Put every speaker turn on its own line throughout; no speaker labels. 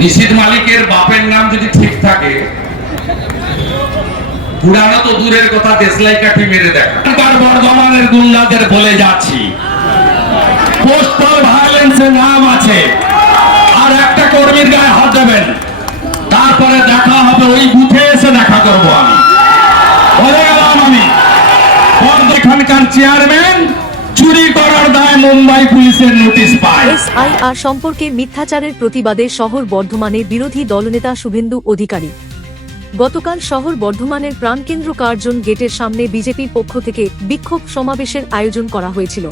নিশিত মালিকের বাপের নাম যদি ঠিক থাকে, পুরানো তো দূরের কথা, দেশলাই কাঠি মেরে দেখা। বর্ধমানের গুন্ডাদের বলে যাচ্ছি, পোস্টাল নাম আছে, আর একটা কর্মীর গায়ে হাত দেবেন। তারপরে দেখা হবে, ওই বুথে এসে দেখা করব আমি। বলে গেলাম আমি এখানকার চেয়ারম্যান মুম্বাই পুলিশের নোটিশ পায়।
এসআইআর সম্পর্কে মিথ্যাচারের প্রতিবাদে শহর বর্ধমানে বিরোধী দলনেতা শুভেন্দু অধিকারী। গতকাল শহর বর্ধমানের প্রাণকেন্দ্র কার্জন গেটের সামনে বিজেপির পক্ষ থেকে বিক্ষোভ সমাবেশের আয়োজন করা হয়েছিল।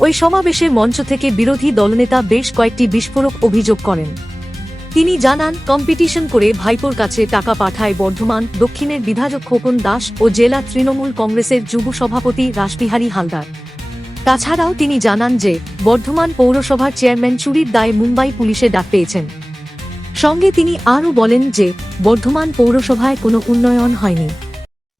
ওই সমাবেশে মঞ্চ থেকে বিরোধী দলনেতা বেশ কয়েকটি বিস্ফোরক অভিযোগ করেন। তিনি জানান, কম্পিটিশন করে ভাইপোর কাছে টাকা পাঠায় বর্ধমান, দক্ষিণের বিধায়ক খোকন দাস ও জেলা তৃণমূল কংগ্রেসের যুব সভাপতি রাসবিহারী হালদার। তাছাড়াও তিনি জানান যে, বর্ধমান পৌরসভার চেয়ারম্যান চুরির দায়ে মুম্বাই পুলিশে ডাক পেয়েছেন। সঙ্গে তিনি আরও বলেন যে, বর্ধমান পৌরসভায় কোনো উন্নয়ন হয়নি।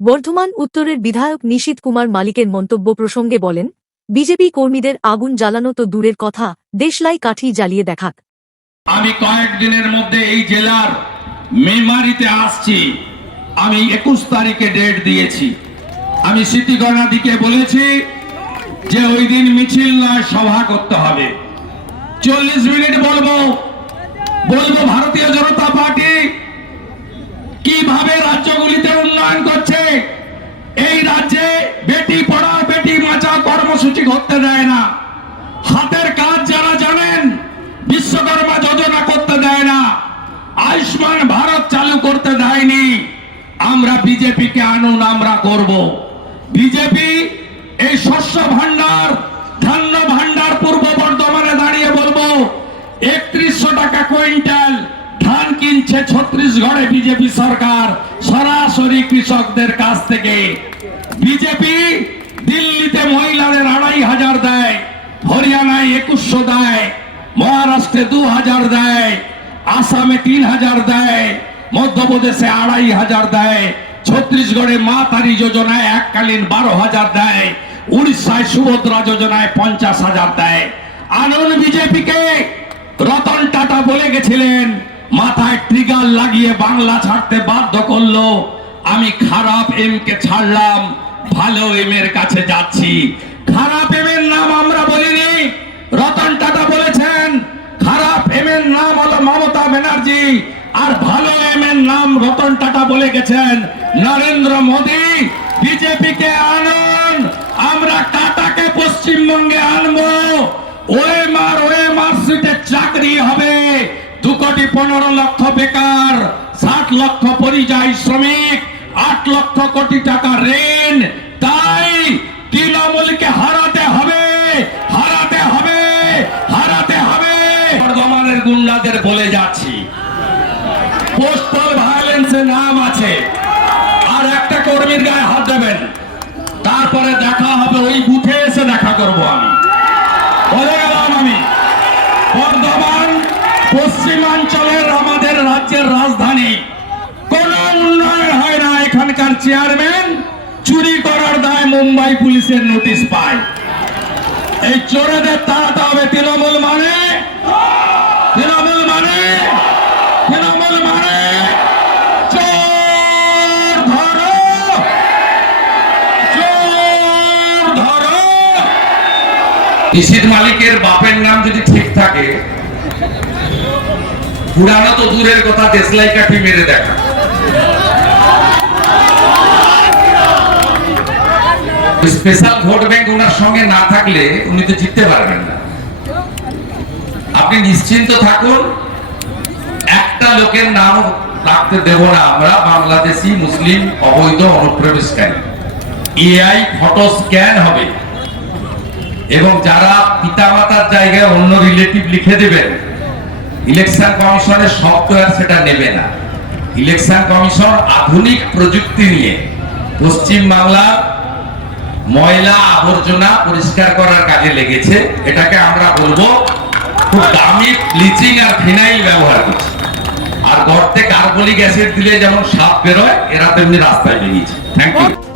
বর্ধমান উত্তরের বিধায়ক নিশীত কুমার মালিকের মন্তব্য প্রসঙ্গে বলেন, বিজেপি কর্মীদের আগুন জ্বালানো তো দূরের কথা, দেশলাই কাঠি জ্বালিয়ে দেখাক।
আমি কয়েকদিনের মধ্যে এই জেলার মেমারিতে আসছি। আমি একুশ তারিখে ডেট দিয়েছি। আমি স্মৃতিগণাদিকে বলেছি যে ওই দিন মিছিল নয়, সভা করতে হবে। চল্লিশ মিনিট বলব। বলব ভারতীয় জনতা পার্টি কীভাবে রাজ্যগুলিতে উন্নয়ন করছে? এই রাজ্যে বেটি পড়াও বেটি বাঁচাও কর্মসূচি করতে দেয় না। হাতের কাজ যারা জানেন, বিশ্বকর্মা যোজনা করতে দেয় না। আয়ুষ্মান ভারত চালু করতে দেয়নি। আমরা বিজেপিকে আনুন, আমরা করব। বিজেপি এই শস্য ভান্ডার ধান্য ভান্ডার পূর্ব বর্ধমানে দাঁড়িয়ে বলব, একত্রিশশো টাকা কুইন্টাল ধান কিনছে ছত্রিশগড়ে বিজেপি সরকার, সরাসরি কৃষকদের কাছ থেকে। বিজেপি দিল্লিতে মহিলাদের আড়াই হাজার দেয়, হরিয়ানায় একুশশো দেয়, মহারাষ্ট্রে দু হাজার দেয়, আসামে তিন হাজার দেয়, মধ্যপ্রদেশে আড়াই হাজার দেয়, ছত্রিশগড়ে মা তারি যোজনায় এককালীন বারো হাজার দেয়। উড়িষ্যায় সুভদ্রা যোজনায় পঞ্চাশ হাজার দেয়। আনন্দ বিজেপিকে রতন টাটা বলে গেছিলেন, মাথায় ট্রিগার লাগিয়ে বাংলা ছাড়তে বাধ্য করল। আমি খারাপ এম কে ছাড়লাম, ভালো এম এর কাছে যাচ্ছি। খারাপ এম এর নাম আমরা বলিনি, রতন টাটা বলেছেন, খারাপ এম এর নাম হলো মমতা ব্যানার্জি, আর ভালো এম এর নাম রতন টাটা বলে গেছেন, নরেন্দ্র মোদী। বিজেপিকে আনুন আমরা টাটাকে পশ্চিমবঙ্গে আনব। ওএমআর ওএমআর সিটে চাকরি হবে। দু কোটি পনেরো লক্ষ বেকার, ষাট লক্ষ পরিযায়ী শ্রমিক, আট লক্ষ কোটি টাকা ঋণ। তাই তৃণমূলকে হারাতে হবে হারাতে হবে হারাতে হবে। বর্ধমানের গুন্ডাদের বলে যাচ্ছি। পোস্টাল ভায়োলেন্সের নাম আছে। আর একটা কর্মীর গায়ে হাত দেবেন। তারপরে দেখা হবে ওই বুথে এসে দেখা করব আমি। বলে গেলাম আমি। বর্ধমান, পশ্চিমাঞ্চলের আমাদের রাজ্যের রাজধানী। কোন উন্নয়ন হয় না এখানকার চেয়ারম্যান। চুরি করার দায় মুম্বাই পুলিশের নোটিশ পায়। এই চোরেদের তাড়াতে হবে তৃণমূল নিশিত মালিকের বাপের নাম যদি ঠিক থাকে, পুরানো তো দূরের কথা, দেশলাই কাঠি মেরে দেখা। স্পেশাল ভোট ব্যাংক ওনার সঙ্গে না থাকলে উনি তো জিততে পারবেন না। আপনি নিশ্চিন্ত থাকুন, একটা লোকের নাম রাখতে দেব না আমরা, বাংলাদেশি, মুসলিম, অবৈধ, অনুপ্রবেশকারী। এআই ফটো স্ক্যান হবে। এবং যারা পিতামাতার জায়গায় অন্য রিলেটিভ লিখে দেবেন ইলেকশন কমিশনের সফটওয়্যার সেটা নেবে না। ইলেকশন কমিশন আধুনিক প্রযুক্তি নিয়ে পশ্চিম বাংলার ময়লা আবর্জনা পরিষ্কার করার কাজে লেগেছে। এটাকে আমরা বলব খুব দামি ব্লিচিং আর ফিনাইল ব্যবহার করছে। আর গর্তে কার্বলিক অ্যাসিড দিলে যেমন সাপ বেরোয়, এরা তেমনি রাস্তায় বেরিয়েছে। Thank you